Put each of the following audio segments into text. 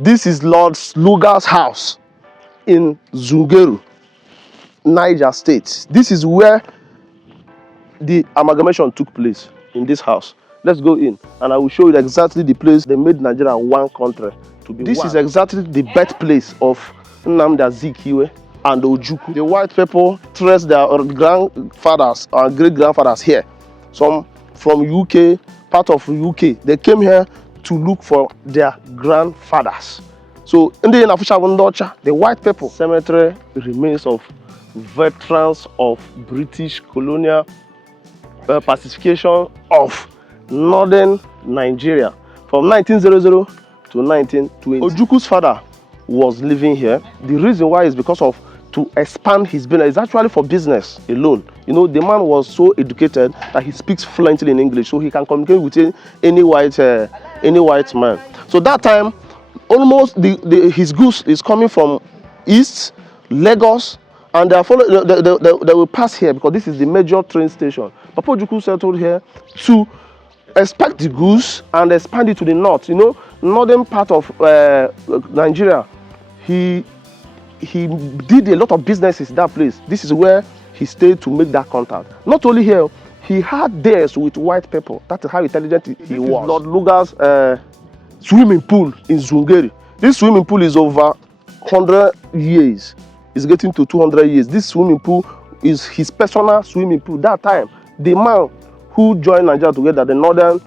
This is Lord Lugard's house in Zungeru, Niger State. This is where the amalgamation took place, in this house. Let's go in and I will show you exactly the place they made Nigeria one country to be. This is exactly the birthplace of Nnamdi Azikiwe and Ojukwu. The white people traced their grandfathers and great-grandfathers here. Some from UK, part of UK. They came here to look for their grandfathers. So in the white people cemetery remains of veterans of British colonial pacification of northern Nigeria from 1900 to 1920. Ojukwu's father was living here. The reason why is because of to expand his business. It's actually for business alone. You know, the man was so educated that he speaks fluently in English, so he can communicate with any white man. So that time, almost his goods is coming from East, Lagos, and they will pass here because this is the major train station. Papa Ojukwu settled here to expect the goods and expand it to the north. You know, northern part of Nigeria. He did a lot of businesses in that place. This is where he stayed to make that contact. Not only here, he had days with white people. That is how intelligent he was. Lord Lugard's swimming pool in Zungeru. This swimming pool is over 100 years. It's getting to 200 years. This swimming pool is his personal swimming pool. That time, the man who joined Nigeria together, the northern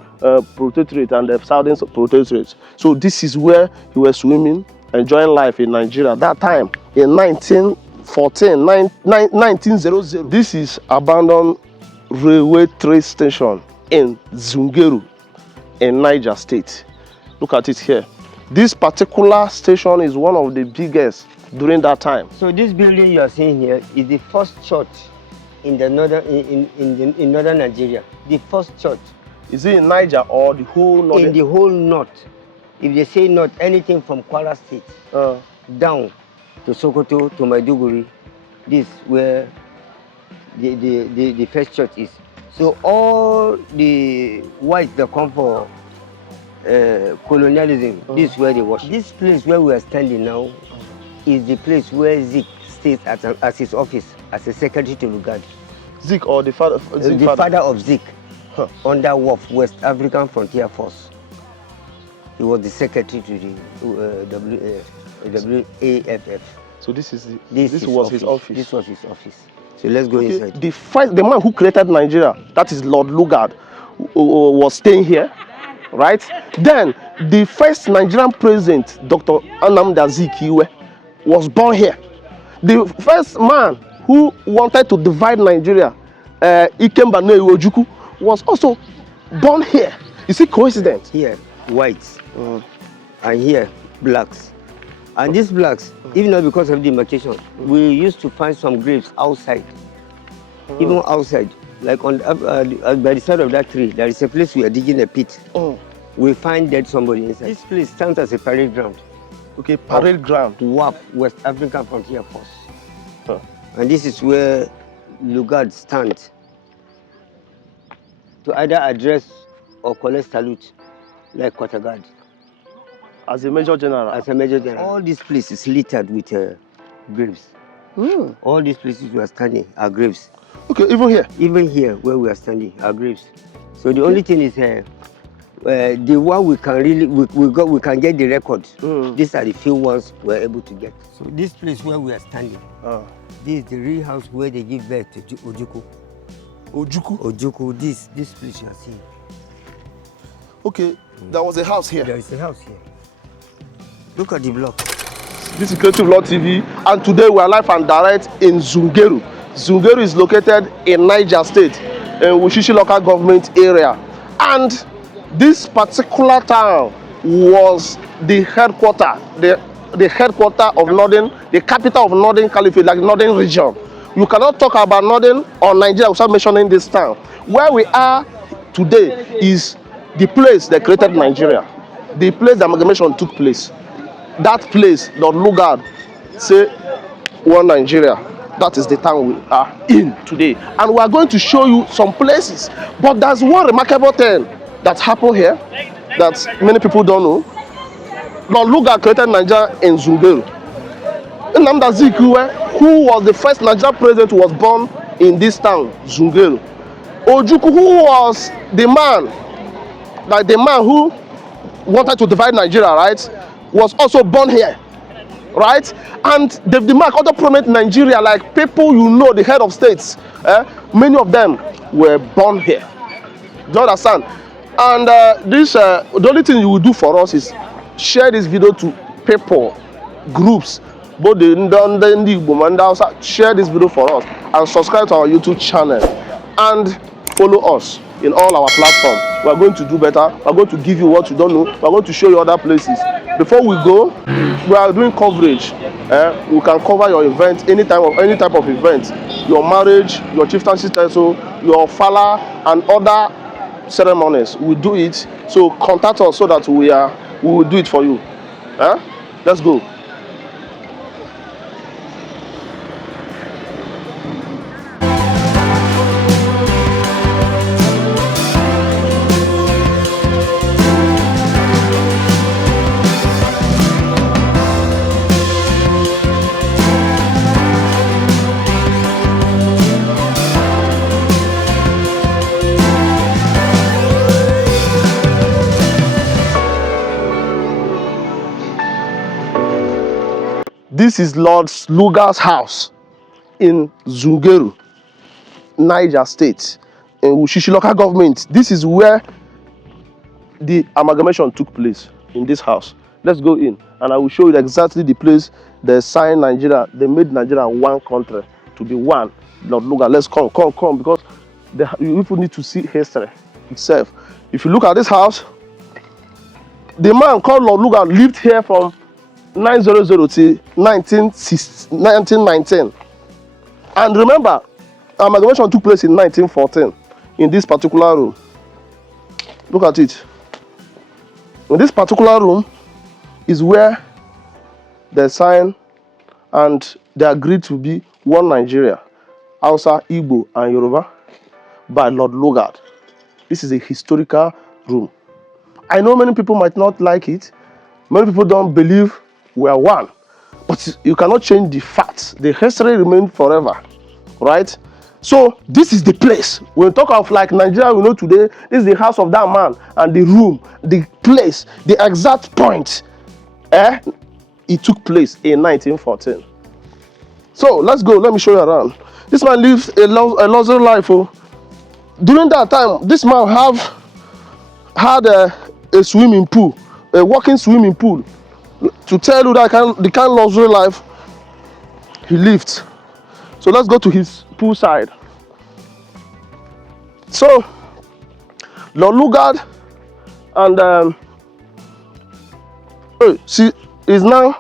protectorate and the southern protectorate. So this is where he was swimming, enjoying life in Nigeria. That time, in 1900. This is abandoned railway train station in Zungeru in Niger State. Look at it here. This particular station is one of the biggest during that time. So this building you are seeing here is the first church in the northern in northern Nigeria. The first church. Is it in Niger or the whole north? In the whole north. If they say north, anything from Kwara State down to Sokoto to Maiduguri, this is where the first church is. So all the whites that come for colonialism, this is where they worship. This place where we are standing now is the place where Zik stays as his office, as a secretary to Lugard. Zik or the father? The father of Zik, under WAF, West African Frontier Force. He was the secretary to the WAFF. So this was his office. This was his office. So let's go inside. The man who created Nigeria, that is Lord Lugard, was staying here, right? Then the first Nigerian president, Dr. Nnamdi Azikiwe, was born here. The first man who wanted to divide Nigeria, Ikemba Ojukwu, was also born here. You see coincidence? Here, whites, and here, blacks. And these blacks, even not because of the demarcation, we used to find some graves outside, even outside. Like on by the side of that tree, there is a place we are digging a pit. We find dead somebody inside. This place stands as a parade ground. Okay, parade ground. WAF, West African Frontier Force. And this is where Lugard stands to either address or collect salute, like quarter guard. As a major general? As a major general. All these places littered with graves. All these places we are standing are graves. Okay, even here? Even here, where we are standing, are graves. So the only thing is, the one we can really, we can get the record. These are the few ones we're able to get. So this place where we are standing, this is the real house where they give birth to Ojukwu. Ojukwu? Ojukwu, this place you are seeing. Okay, there was a house here. There is a house here. Look at the block. This is Creative Law TV, and today we are live and direct in Zungeru. Zungeru is located in Niger State, in Wushishi local government area. And this particular town was the headquarter, the headquarter of the capital of Northern Caliphate, like Northern region. You cannot talk about Northern or Nigeria without mentioning this town. Where we are today is the place that created Nigeria, the place the amalgamation took place. That place, Lord Lugard, say, one Nigeria. That is the town we are in today. And we are going to show you some places. But there's one remarkable thing that happened here that many people don't know. Lord Lugard created Nigeria in Zungeru. Nnamdi Azikiwe, who was the first Nigerian president who was born in this town, Zungeru. Ojukwu, who was the man who wanted to divide Nigeria, right, was also born here, right? And David Mark, other prominent Nigeria, like people you know, the head of states, many of them were born here. Do you understand? And the only thing you will do for us is share this video to people, groups, both the Igbo and outside. Share this video for us and subscribe to our YouTube channel and follow us in all our platforms. We are going to do better. We are going to give you what you don't know. We are going to show you other places. Before we go, we are doing coverage. We can cover your event, any type of event, your marriage, your chieftaincy title, your fala, and other ceremonies. We do it. So contact us so that we will do it for you. Let's go. This is Lord Lugard's house in Zungeru, Niger State, in Wushishi local government. This is where the amalgamation took place, in this house. Let's go in and I will show you exactly the place they signed Nigeria. They made Nigeria one country to be one. Lord Lugard, let's come, because people need to see history itself. If you look at this house, the man called Lord Lugard lived here from 900 to 1919. And remember, amalgamation took place in 1914 in this particular room. Look at it. In this particular room is where they signed and they agreed to be one Nigeria, Hausa, Igbo, and Yoruba by Lord Lugard. This is a historical room. I know many people might not like it. Many people don't believe we are one, but you cannot change the facts. The history remains forever, right? So this is the place. When we talk of like Nigeria we know today, this is the house of that man, and the room, the place, the exact point, it took place in 1914. So let's go. Let me show you around. This man lives a luxury life. During that time, this man had a swimming pool, a walking swimming pool. To tell you that the kind of luxury life he lived. So let's go to his pool side. So Lord Lugard and see is now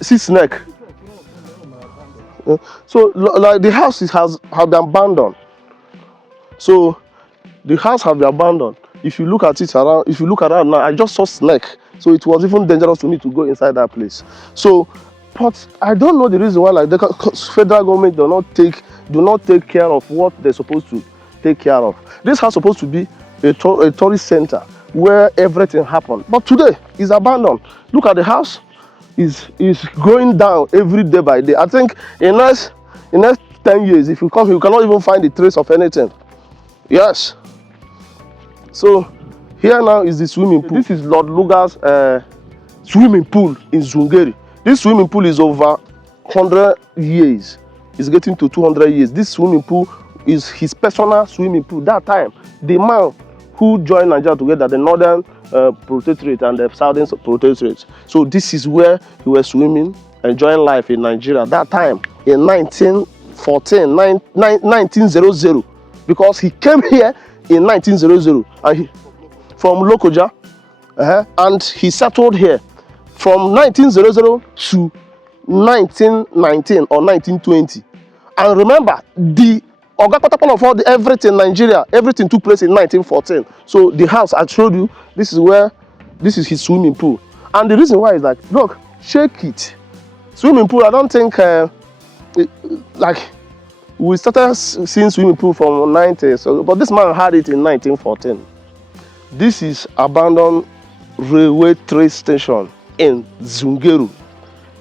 see snake. So like the house have been abandoned. So the house have been abandoned. If you look at it around, now, I just saw snake. So it was even dangerous for me to go inside that place. So, but I don't know the reason why, like the federal government do not take care of what they're supposed to take care of. This house supposed to be a tourist center where everything happened, but today it's abandoned. Look at the house; is going down every day by day. I think in next 10 years, if you come here, you cannot even find the trace of anything. Yes. So here now is the swimming pool. This is Lord Lugard's swimming pool in Zungeru. This swimming pool is over 100 years. It's getting to 200 years. This swimming pool is his personal swimming pool. That time, the man who joined Nigeria together, the Northern Protectorate and the Southern Protectorate. So this is where he was swimming, enjoying life in Nigeria. That time, in 1900, because he came here in 1900 and from Lokoja, and he settled here from 1900 to 1919 or 1920. And remember, the everything in Nigeria, everything took place in 1914. So the house I showed you, this is his swimming pool. And the reason why is like, look, shake it. Swimming pool, I don't think we started seeing swimming pool from 90s, but this man had it in 1914. This is abandoned railway train station in Zungeru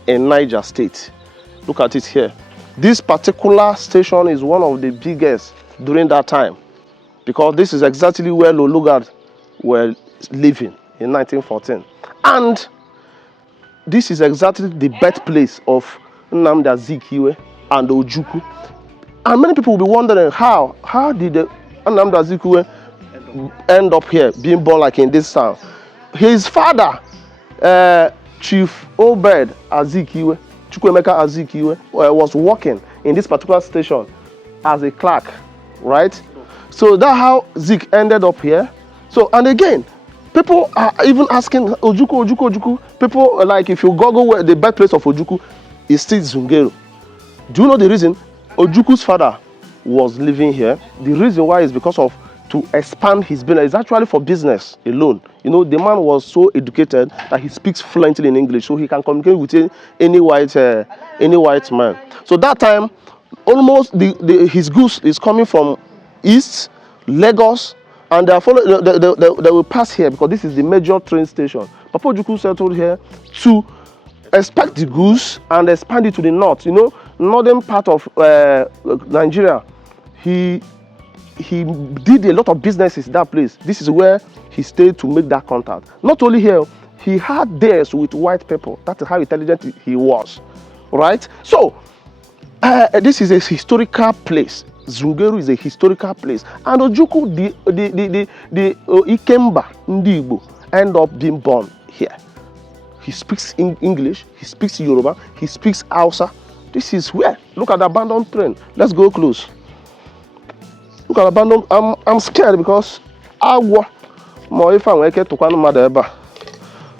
in Niger State. Look at it here. This particular station is one of the biggest during that time because this is exactly where Lugard were living in 1914. And this is exactly the birthplace of Nnamdi Azikiwe and Ojukwu. And many people will be wondering how did Nnamdi Azikiwe end up here, being born like in this town. His father, Chief Obed Azikiwe, Chukwemeka Azikiwe, was working in this particular station as a clerk, right? So that's how Zik ended up here. So, and again, people are even asking Ojukwu. People like, if you Google where the birthplace of Ojukwu is still Zungeru. Do you know the reason? Ojukwu's father was living here. The reason why is because of to expand his business. It's actually for business alone. You know, the man was so educated that he speaks fluently in English, so he can communicate with any white man. So that time, almost his goods is coming from East Lagos, and they will pass here because this is the major train station. Papa Ojukwu settled here to expect the goods and expand it to the north. You know, northern part of Nigeria. He did a lot of businesses in that place. This is where he stayed to make that contact. Not only here, he had days with white people. That is how intelligent he was, right? So this is a historical place. Zungeru is a historical place, and Ojukwu, the Ikemba Ndibo, end up being born here. He speaks English, he speaks Yoruba, he speaks Hausa. This is where. Look at the abandoned train. Let's go close. Look at the abandoned. I'm scared because agwa more if I'm to Madeba.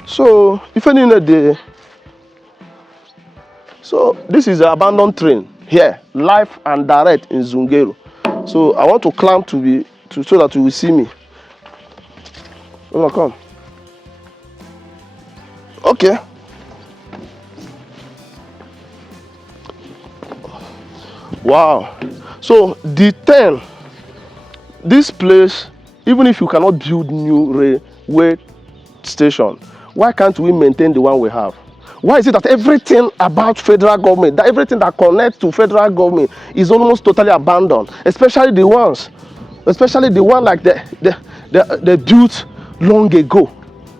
So if any day. So this is the abandoned train here, live and direct in Zungeru. So I want to climb so that you will see me. Come. Okay. Wow. So this place, even if you cannot build new railway station, why can't we maintain the one we have? Why is it that everything about federal government, that everything that connects to federal government is almost totally abandoned, especially the one like they built long ago?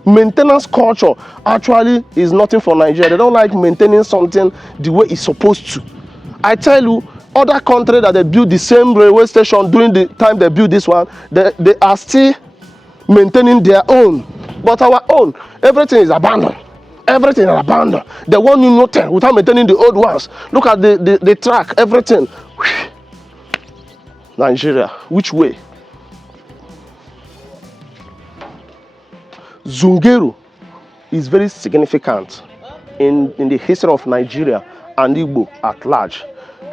Maintenance culture actually is nothing for Nigeria. They don't like maintaining something the way it's supposed to. I tell you, other countries that they build the same railway station during the time they build this one, they are still maintaining their own. But our own, everything is abandoned. Everything is abandoned. They want new nothing without maintaining the old ones. Look at the track, everything. Nigeria, which way? Zungeru is very significant in the history of Nigeria and Igbo at large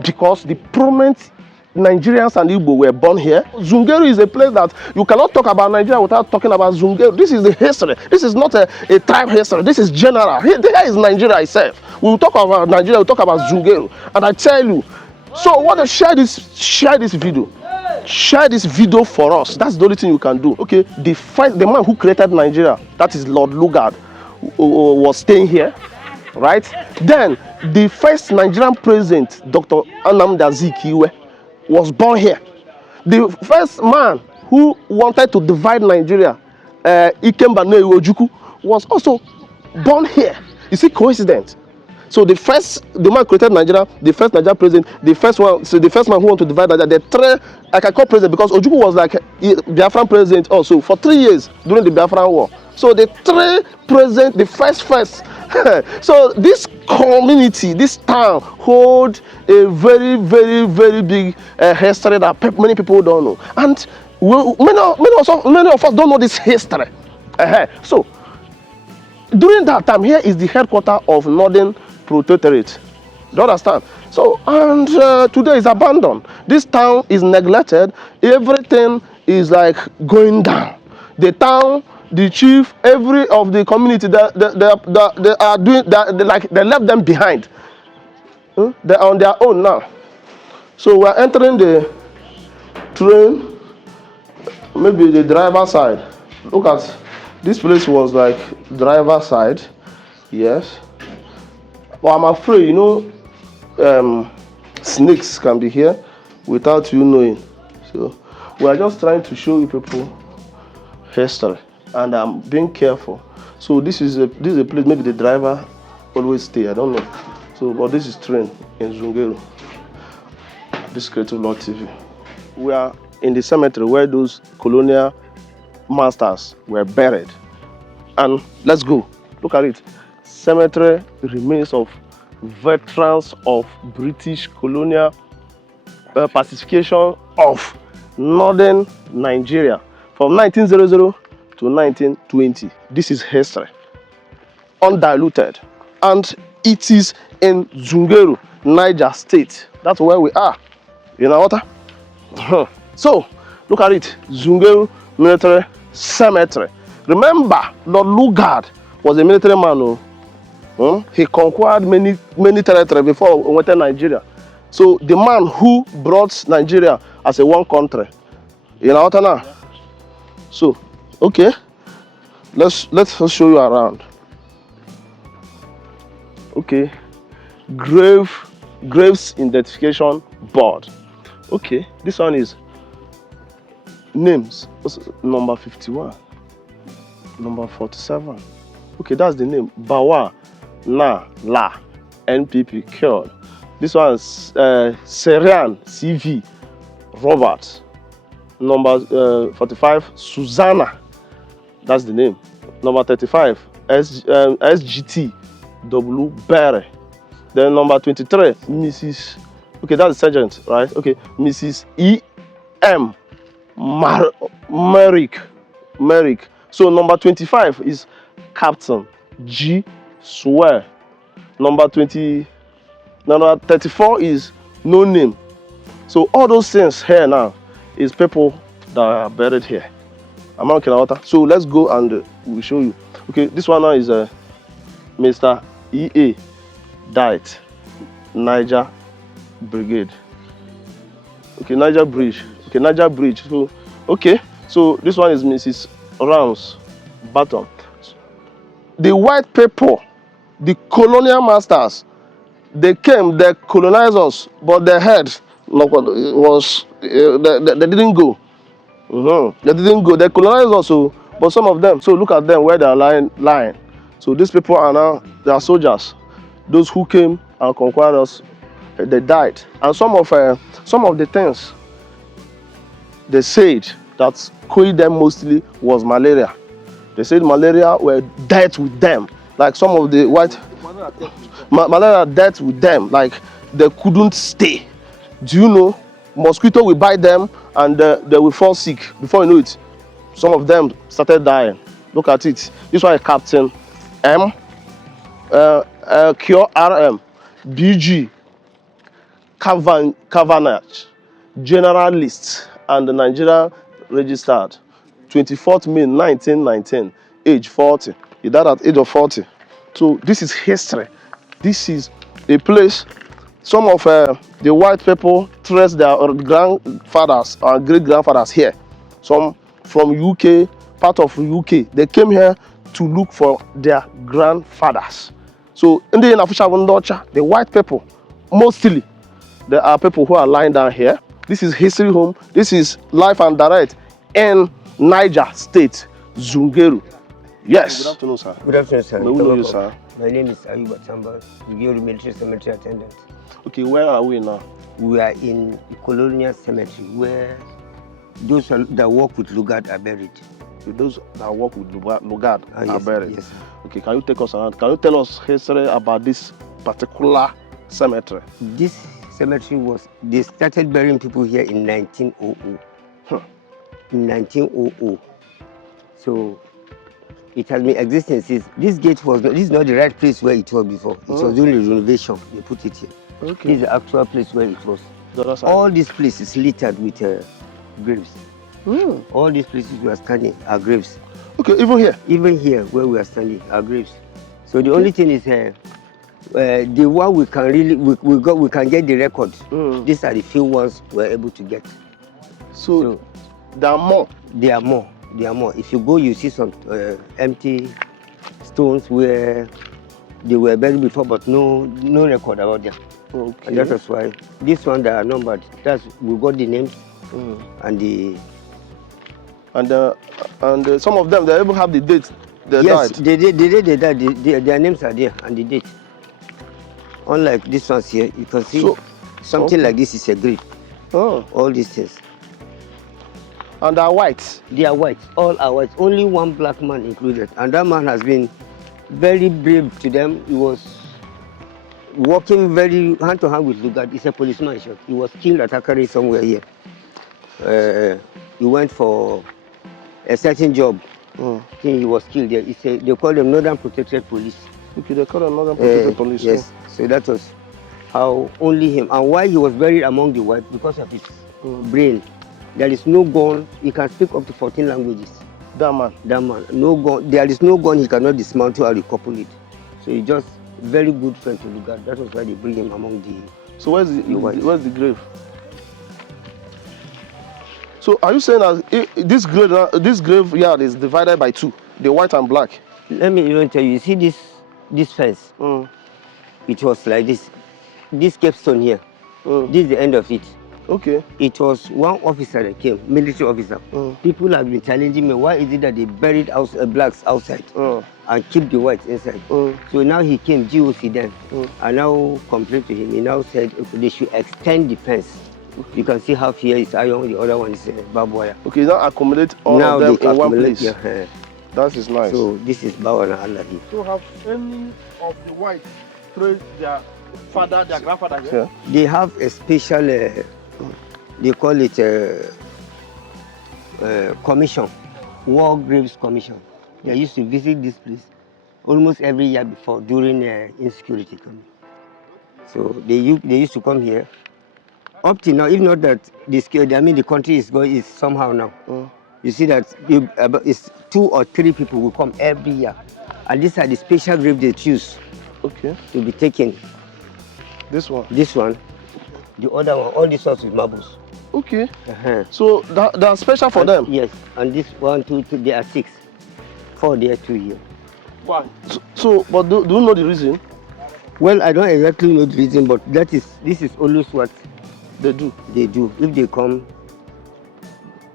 because the prominent Nigerians and Igbo were born here. Zungeru is a place that you cannot talk about Nigeria without talking about Zungeru. This is the history. This is not a tribe history. This is general. Here is Nigeria itself. We will talk about Nigeria, we'll talk about Zungeru. And I tell you, so what share this video. Share this video for us. That's the only thing you can do. Okay, the man who created Nigeria, that is Lord Lugard, was staying here, right? Then the first Nigerian president, Dr. Nnamdi Azikiwe, was born here. The first man who wanted to divide Nigeria, Ikemba Ojukwu, was also born here. You see, coincidence. So the man created Nigeria, the first Nigerian president, the first man who wanted to divide Nigeria, the three, I can call president because Ojukwu was like Biafran president also for 3 years during the Biafran war. So the three president, the first. So this community, this town, hold a very, very, very big history that many people don't know. And many of us don't know this history. So during that time, here is the headquarters of Northern Protectorate. Do you understand? So, and today is abandoned. This town is neglected. Everything is like going down. The town, the chief, every of the community, they are doing that. They left them behind. They're on their own now. So we're entering the train. Maybe the driver side. Look at this place was like driver side, yes. But I'm afraid, you know, snakes can be here without you knowing. So we are just trying to show you people history, and I'm being careful. So this is a place maybe the driver always stay. I don't know. So, but this is train in Zungeru. This Creative Lord TV. We are in the cemetery where those colonial masters were buried. And let's go. Look at it. Cemetery remains of veterans of British colonial pacification of northern Nigeria from 1900 to 1920. This is history, undiluted, and it is in Zungeru, Niger State. That's where we are. You know what? So look at it. Zungeru Military Cemetery. Remember, Lord Lugard was a military man. He conquered many territories before he went to Nigeria. So the man who brought Nigeria as a one country. You know what now? So, okay. Let's show you around. Okay. Graves Identification Board. Okay, this one is names. Number 51. Number 47. Okay, that's the name. Bawa Na La NPP cured. This one is Serian CV Robert. Number 45 Susanna. That's the name. Number 35 SGT W Berry. Then number 23 Mrs. Okay, that's the sergeant, right? Okay, Mrs. E.M. Merrick. So number 25 is Captain G. Swear. Number 34 is no name. So all those things here now is people that are buried here. I'm not kidding water. So let's go and we'll show you. Okay, this one now is Mr. E.A. Diet, Niger Brigade. Okay, Niger Bridge. Okay, Niger Bridge. So, okay, so this one is Mrs. Rams Baton. The white people, the colonial masters, they came, they colonized us, but their head was they didn't go. They didn't go. They colonized us, but some of them. So look at them where they are lying. So these people are now they are soldiers. Those who came and conquered us, they died. And some of the things they said that killed them mostly was malaria. They said malaria were dead with them. Like some of the white malaria dead with them. Like they couldn't stay. Do you know? Mosquito will bite them and they will fall sick. Before you know it, some of them started dying. Look at it. This one is Captain M, Cure RM, BG, Cavanagh, Generalist, and the Nigeria registered 24th May 1919, age 40. He died at age of 40. So this is history. This is a place. Some of the white people trace their grandfathers or great-grandfathers here. Some from UK, part of UK. They came here to look for their grandfathers. So in the white people, mostly, there are people who are lying down here. This is history home. This is live and direct in Niger State, Zungeru. Yes. Good afternoon, sir. Good afternoon, sir. May we know you, sir? My name is Ayuba Tamba, Zungeru Military Cemetery Attendant. Okay, where are we now? We are in the Colonial Cemetery, where those that work with Lugard are buried. Those that work with Lugard are buried? Yes, sir. Okay, can you take us around? Can you tell us history about this particular cemetery? This cemetery they started burying people here in 1900. In 1900. So it has been existing since. This gate this is not the right place where it was before. It was during the renovation. They put it here. Okay. This is the actual place where it was. All these places littered with graves. All these places we are standing are graves. Okay, even here? Even here where we are standing are graves. So the only thing is the one we can we can get the record. These are the few ones we're able to get. So there are more? There are more. There are more. If you go, you see some empty stones where they were buried before, but no record about them. Okay. And that is why this one that are numbered. We got the names and the. And some of them they even have the date they yes, died. They died. Their names are there and the date. Unlike this ones here, you can see something like this is a grave. Oh. All these things. And they are white. They are white. All are white. Only one black man included. And that man has been very brave to them. He was working very hand to hand with Lugard. He's a policeman. He was killed at Akari somewhere here. He went for a certain job. He was killed there. They call them Northern Protected Police. Okay, they call them Northern Protected Police. Yes. So that was how only him. And why he was buried among the white? Because of his brain. There is no gun. He can speak up to 14 languages. That man. No gun. There is no gun he cannot dismantle or recouple it. So he's just very good friend to Lugard. That was why they bring him among the. So where's the grave? So are you saying that this graveyard is divided by two, the white and black? Let me even tell you. You see this fence? It was like this. This capstone here. This is the end of it. Okay. It was one officer that came, military officer. People have been challenging me, why is it that they buried blacks outside and keep the whites inside? So now he came, GOC then, and now complained to him. He now said okay, they should extend the fence. You can see half here is iron, the other one is barbed wire. Okay, now accommodate all of them in one place. Yeah. That is nice. So this is Bawana Allah. So have any of the whites traced their father, their grandfather here? Yeah. They have a special, they call it commission, War Graves Commission. They used to visit this place almost every year before during insecurity coming. So they used to come here. Up till now, if not that the country is somehow now. You see that it's 2 or 3 people will come every year, and these are the special graves they choose. Okay. To be taken. This one, the other one, all these ones with marbles. Okay. So that's special for them. Yes, and this 1, 2, 3, there are 6. 4 there, 2 here. Why? So, but do you know the reason? Well, I don't exactly know the reason, but this is always what they do. They do. If they come,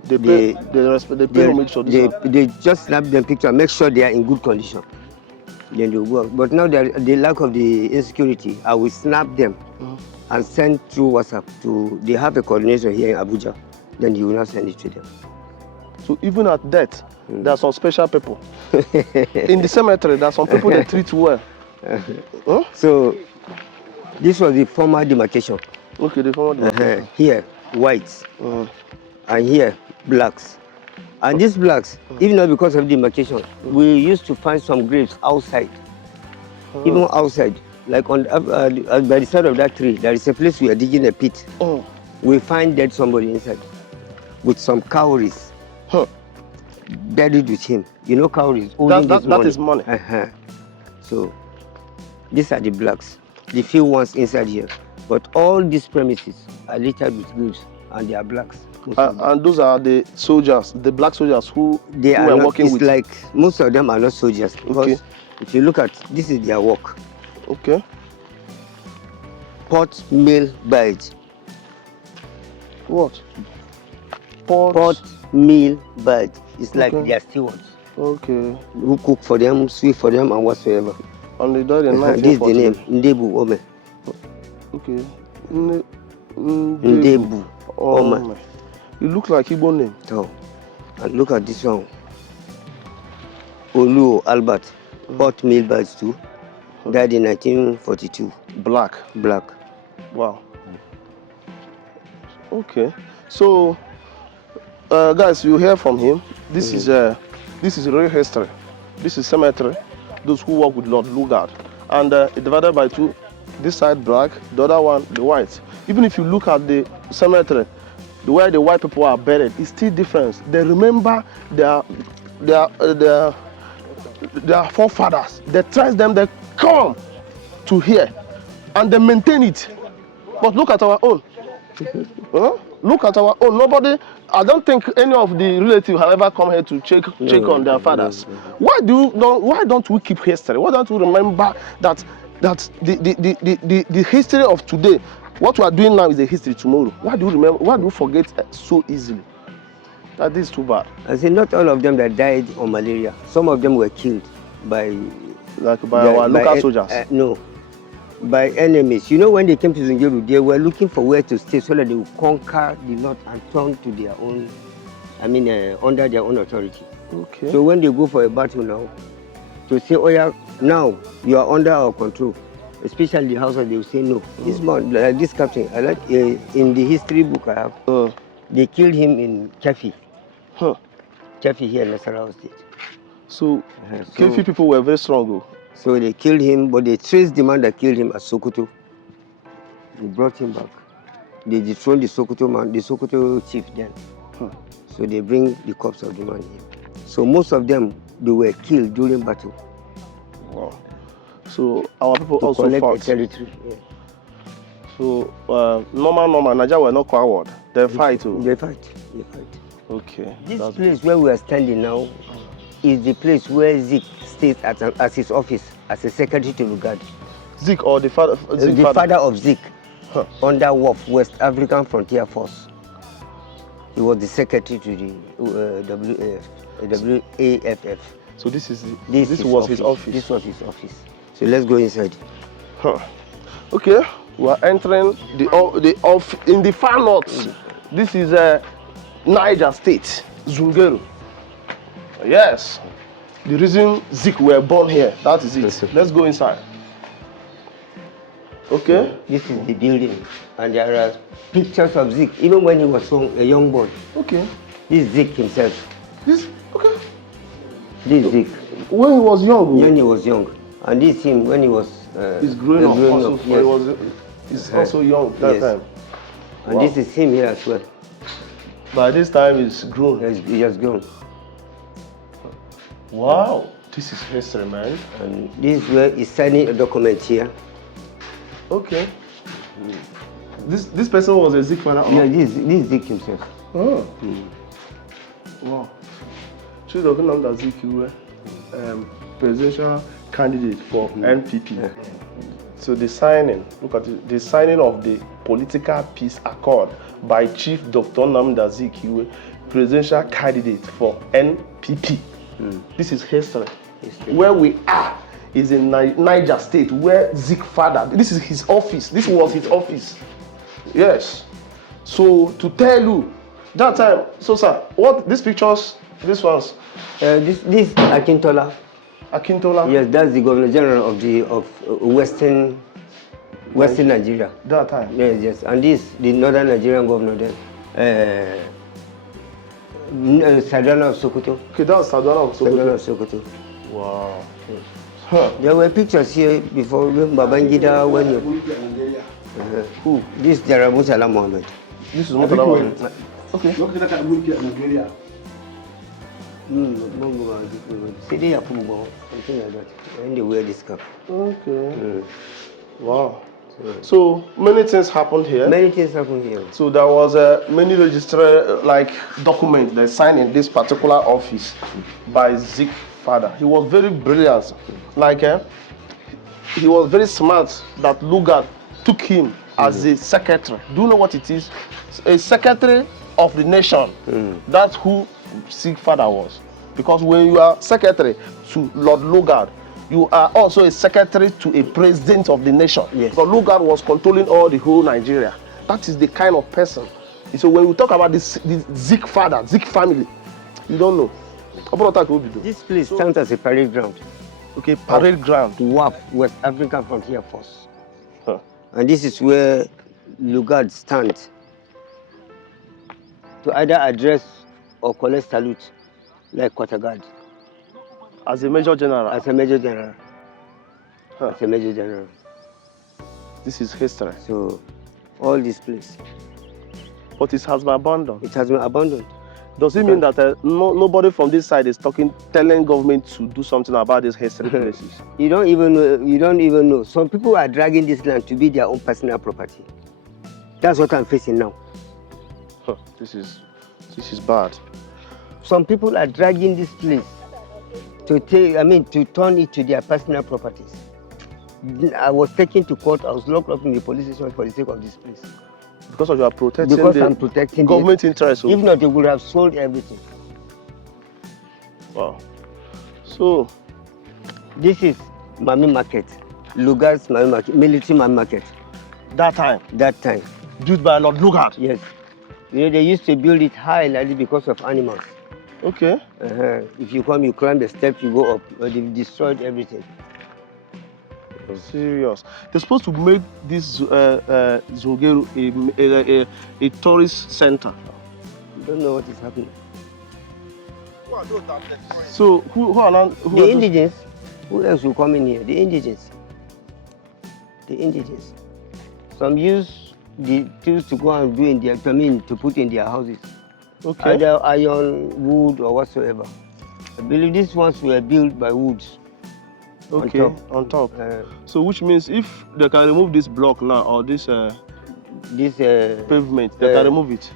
they pay homage to this one. They just snap them picture, make sure they are in good condition. Then they will go out. But now the lack of the insecurity, I will snap them and send through WhatsApp to. They have a coordinator here in Abuja. Then you will not send it to them. So even at death, there are some special people. In the cemetery, there are some people they treat well. So this was the former demarcation. Okay, the former demarcation. Here, whites, and here, blacks. And these blacks, even not because of demarcation, we used to find some graves outside, even outside. Like on by the side of that tree, there is a place we are digging a pit. We find dead somebody inside with some cowries buried with him. You know cowries. That is money. So these are the blacks, the few ones inside here. But all these premises are littered with graves, and they are blacks. And those are the soldiers, the black soldiers who are working with. Like most of them are not soldiers. Because if you look at this is their work. Okay. Pot meal badge. What? Pot meal badge. It's like their stewards. Okay. Who cook for them, sweep for them, and whatsoever. And they died in 1940. This is the name, Ndebu Ome. Okay. Ndebu Ome. It looks like Igbo name. So, and look at this one. Olu Albert, pot meal badge too. Died in 1942. Black. Wow. Okay. So, guys, you hear from him. This is real history. This is cemetery. Those who work with Lord Lugard, and it divided by 2. This side black, the other one the white. Even if you look at the cemetery, the way the white people are buried, it's still different. They remember their forefathers. They trace them. They come to here, and they maintain it. But look at our own. Look at our own. Nobody, I don't think any of the relatives have ever come here to check on their fathers. Why don't we keep history? Why don't we remember that the history of today, what we are doing now is the history tomorrow? Why do you remember? Why do you forget so easily? That is too bad. I say not all of them that died on malaria. Some of them were killed by our local soldiers. No, by enemies. You know, when they came to Zungeru, they were looking for where to stay so that they would conquer the north and turn to their own, under their own authority. Okay. So when they go for a battle now, to say, oh yeah, now you are under our control, especially the household, they will say no. This man, like this captain, I like in the history book I have, they killed him in Kefi. Kefi here in Nasarawa State. So, Kefi people were very strong though. So they killed him, but they traced the man that killed him at Sokoto. They brought him back. They dethroned the Sokoto man, the Sokoto chief then. So they bring the corpse of the man here. So most of them, they were killed during battle. Wow. So our people to also collect fought. The territory. Yeah. So normal, Nigeria were not coward. They fight too. They fight. Okay. This place where we are standing now is the place where Zik stays as his office as a secretary to Lugard. Zik or the father? The father of Zik, under WAF, West African Frontier Force. He was the secretary to the WAFF. So this was his office. This was his office. So let's go inside. Okay, we are entering in the far north. This is Niger State, Zungeru. Yes, the reason Zik were born here, that is it. Let's go inside. Okay. This is the building, and there are pictures of Zik, even when he was a young boy. Okay. This is Zik himself. This This is Zik. When he was young. When he was young, and this is him when he was. He's growing up. Also, yes. He's also young that time. And this is him here as well. By this time, he's grown. He has grown. Wow, this is history, man. And this is where he's signing a document here. Okay. This person was a Zik father? Yeah, this is Zik himself. Oh. Wow. She's talking about Azikiwe, presidential candidate for NPP. So the signing, look at it, the signing of the political peace accord by Chief Dr. Nnamdi Azikiwe, presidential candidate for NPP. This is history. Where we are is in Niger State, where Zik father, this is his office. This was his office. Yes. So to tell you, that time, so sir, what these pictures, this ones? This Akintola. Akintola? Yes, that's the Governor General of Western Nigeria. That time? Yes. And this, the Northern Nigerian governor then. Sadana of Sokoto. Okay, that's Sadana of Sokoto. Sadana of Sokoto. Wow. There were pictures here before Babangida when Who? This is Jarabu Salam Mohammed. This is Murtala Mohammed. Okay. Something like that. When they wear this cap. Okay. Wow. So many things happened here. So there was many registered documents that signed in this particular office by Zik father. He was very brilliant. He was very smart that Lugard took him as a secretary. Do you know what it is? A secretary of the nation. That's who Zik father was. Because when you are secretary to Lord Lugard, you are also a secretary to a president of the nation. Yes. Because Lugard was controlling all the whole Nigeria. That is the kind of person. So when we talk about this Zik father, Zik family, you don't know. This place stands as a parade ground. Okay, parade ground. WAF, West African Frontier Force. And this is where Lugard stands to either address or collect salute like quarter guard. As a major general? As a major general. As a major general. This is history. So, all this place. But it has been abandoned. It has been abandoned. Does it mean that nobody from this side is telling government to do something about these history places? You don't even know. Some people are dragging this land to be their own personal property. That's what I'm facing now. Huh, this is bad. Some people are dragging this place to turn it to their personal properties. I was taken to court. I was locked up in the police station for the sake of this place. Because of you are protecting I'm protecting government interest. If not, they would have sold everything. Wow. So this is Mami Market, Lugard's Mami Market, military Mami Market. That time. Built by Lord Lugard. Yes. You know, they used to build it high like this because of animals. Okay. If you come, you climb the steps, you go up. But they've destroyed everything. Serious. They're supposed to make this Zungeru a tourist center. You don't know what is happening. So who the indigents? Who else will come in here? The indigents. The indigents. Some use the tools to go and do in their, to put in their houses. Okay. Either iron, wood, or whatsoever. I believe these ones were built by woods. Okay, on top. So which means if they can remove this block now or this pavement, they can remove it.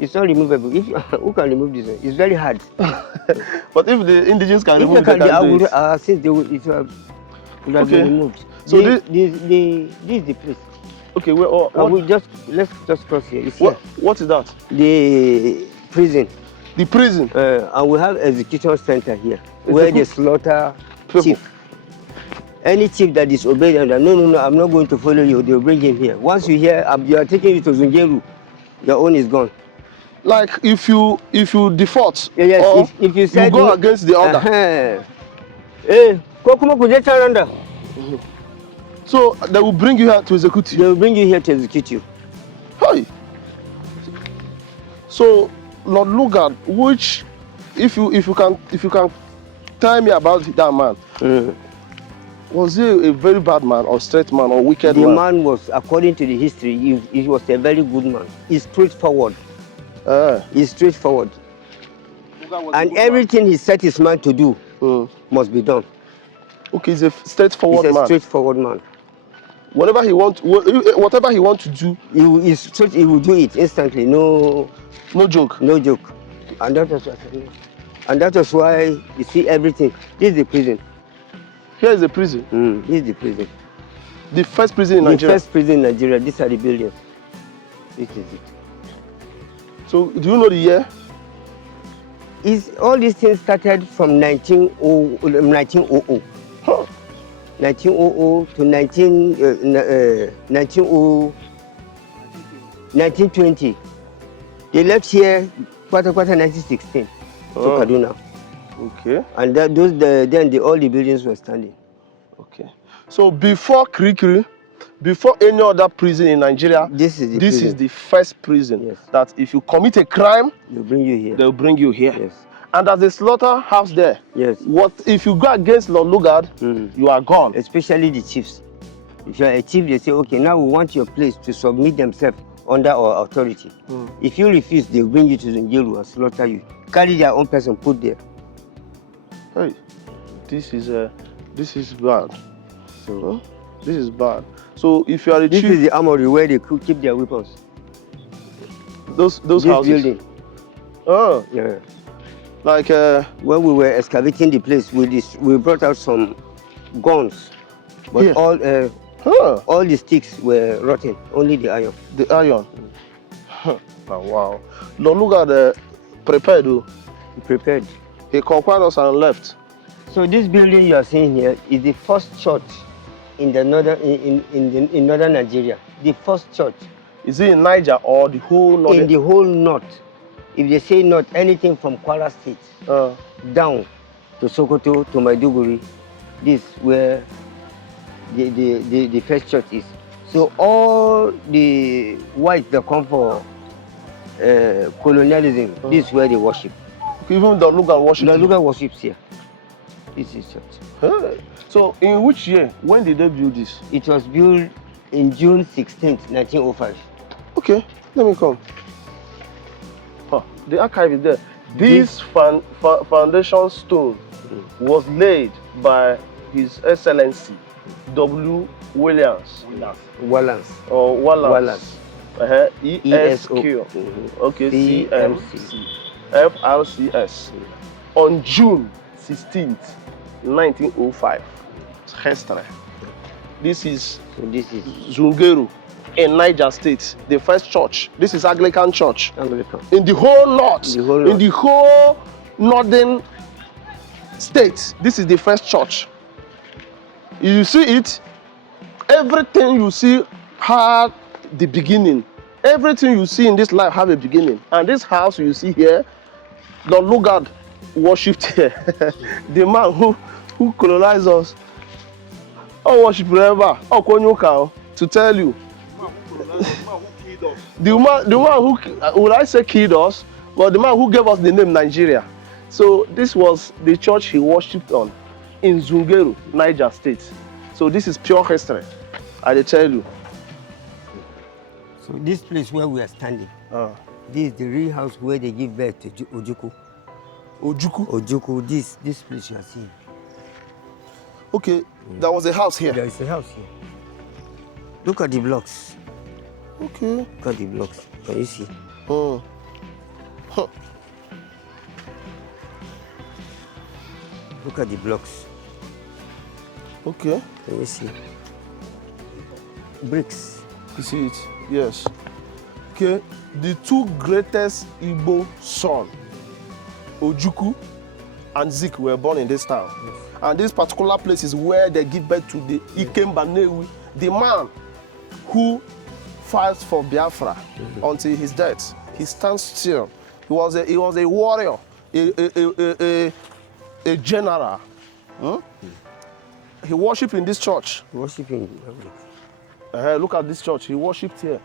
It's not removable. Who can remove this? It's very hard. But if the indigenous can remove it, since they would have been removed. So this is the place. Okay, well, let's just cross here. It's here. What is that? The prison. The prison. And we have execution center here, where they slaughter chief. Any chief that disobeys them, no, I'm not going to follow you. They'll bring him here. Once you hear you are taking it to Zungeru, your own is gone. Like if you default, yes, if you said you go against the order. So they will bring you here to execute you. They will bring you here to execute you. Hey. So Lord Lugard, which if you can tell me about that man. Was he a very bad man or straight man or wicked man? The man was, according to the history, he was a very good man. He's straightforward. He's straightforward. And everything he set his mind to do must be done. Okay, he's a straightforward man. He's a straightforward man. Whatever he wants to do, he will do it instantly. No joke. No joke. And that was why you see everything. This is the prison. Here is the prison. This is the prison. The first prison in Nigeria. The first prison in Nigeria. These are the buildings. This is it. So, do you know the year? All these things started from 1900. 1900 to 1920. They left here quarter 1916 to Kaduna. Okay. And then all the buildings were standing. Okay. So before Kirikiri, before any other prison in Nigeria, this is the first prison. Yes. That if you commit a crime, they'll bring you here. They'll bring you here. Yes. And there's a slaughterhouse there. Yes. What if you go against Lord Lugard, you are gone. Especially the chiefs. If you are a chief, they say, okay, now we want your place to submit themselves under our authority. If you refuse, they'll bring you to Zungeru and slaughter you. Carry their own person, put there. Hey, this is bad. So this is bad. So if you are a chief, this is the armory where they could keep their weapons. Those this houses. Building. Oh. Yeah. Like when we were excavating the place, we brought out some guns, but all the sticks were rotten. Only the iron. The iron. Oh, wow. Lord Lugard prepared. He prepared. He conquered us and left. So this building you are seeing here is the first church in the northern in northern Nigeria. The first church. Is it in Niger or the whole north? In the whole north. If they say north, anything from Kwara State down to Sokoto to Maiduguri, this is where the first church is. So all the whites that come for colonialism, this is where they worship. Even the Lugard worships. The Lugard worships here. This is church. So in which year? When did they build this? It was built in June 16th, 1905. Okay, let me come. The archive is there. This foundation stone was laid by His Excellency W. Wallace. ESQ. Okay, CMC. FRCS. On June 16th, 1905. It's history. This is Zungeru in Niger State, the first church. This is Anglican church. In the whole north, in the whole northern state, this is the first church. You see it, everything you see had the beginning. Everything you see in this life have a beginning. And this house you see here, Lord Lugard worshipped here. The man who colonized us. Oh, worship forever. Oh, Konyuka, to tell you. The man who, would I say killed us, but the man who gave us the name Nigeria. So this was the church he worshipped on in Zungeru, Niger State. So this is pure history, I tell you. So this place where we are standing, this is the real house where they give birth to Ojukwu. Ojukwu? Ojukwu, this place you are seeing. Okay, there was a house here. There is a house here. Look at the blocks. Okay. Look at the blocks. Can you see? Oh. Huh. Look at the blocks. Okay. Can you see? Bricks. You see it? Yes. Okay. The two greatest Igbo sons, Ojukwu and Zik, were born in this town. Yes. And this particular place is where they give birth to the Ikembanewi, the man who fights for Biafra until his death. He stands still. He was a warrior, a general. He worshipped in this church. Worshipping. Look at this church. He worshipped here.